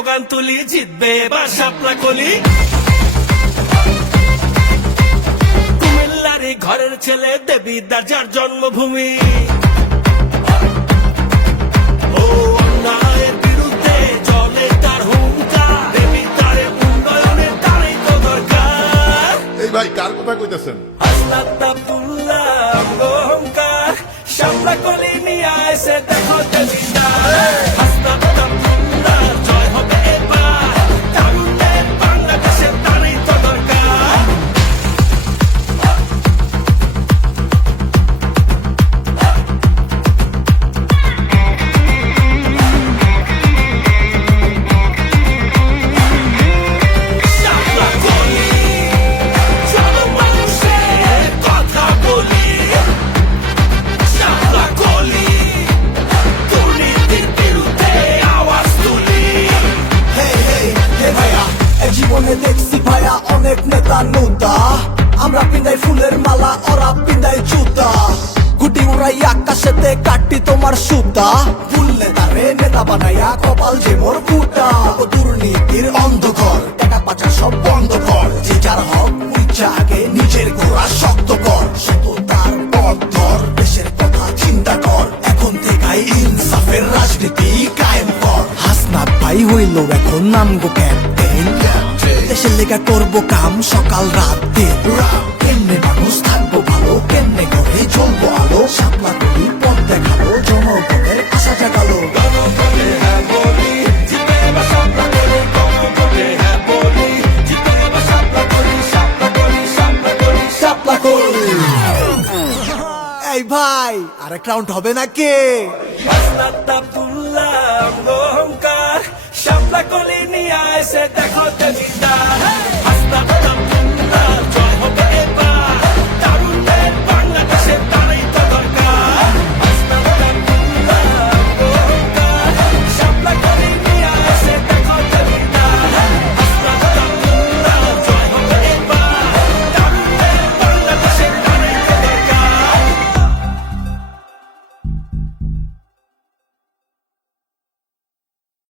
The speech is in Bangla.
স্লোগান তুলি, জিতবে এবার শাপলা কলি। কুমিল্লার ঘরের ছেলে দেবিদ্বার যার জন্মভূমি, ও অন্যায়ের বিরুদ্ধে চলে তার হুঙ্কার, দেবিদ্বারে উন্নয়নের তারই তো দরকার। এই ভাই কার কথা কইতেছেন? হাসনাত আব্দুল্লাহ অহংকার, শাপলা কলি নিয়ে এসে দেখো দেবিদ্বার। হাসনাত আব্দুল্লাহ জয় হবে এবার, তারুণ্যের বাংলাদেশের তারই তো দরকার। শাপলা কলি, চলো মানুষের কথা বলি। শাপলা কলি, দুর্নীতির বিরুদ্ধে আওয়াজ তুলি। ভাইয়া এই জীবনে দেখছি ভাইয়া অনেক নেতা নুতা, আমরা পিন্দাই ফুলের মালা, ওরা পিন্দাই জুতা। গুটি উড়াই আকাশেতে কাটি তোমার সুতা, ভুললে তারে নেতা বানাইয়া কপাল যে মোর ফুটা। ও দুর্নীতির অন্ধকার, টাকা পাচার সব বন্ধ কর, যে যার হক ইচ্ছা আগে নিজের গোড়া শক্ত কর। সততার পথ ধর, দেশের কথা চিন্তা কর, এখন থেকেই ইনসাফের রাজনীতি কায়েম কর। হাসনাত ভাই হইল এখন নামগো ক্যাপ্টেন, দেশের লেগা করবো কাম সকাল রাত দিন। কেমনে মানুষ থাকবো ভালো, কেমনে ঘরে জ্বলবো আলো, শাপলা কলি পথ দেখালো, জনগণের আশা জাগালো। গণভোটে হ্যাঁ বলি, জিতবে এবার শাপলা কলি। গণভোটে হ্যাঁ বলি, জিতবে এবার শাপলা কলি। শাপলা কলি, শাপলা কলি, শাপলা কলি। এই ভাই আরেক রাউন্ড হবে নাকি? হাসনাত আব্দুল্লাহ অহংকার, শাপলা কলি নিয়ে এসে দেখো দেবিদ্বার।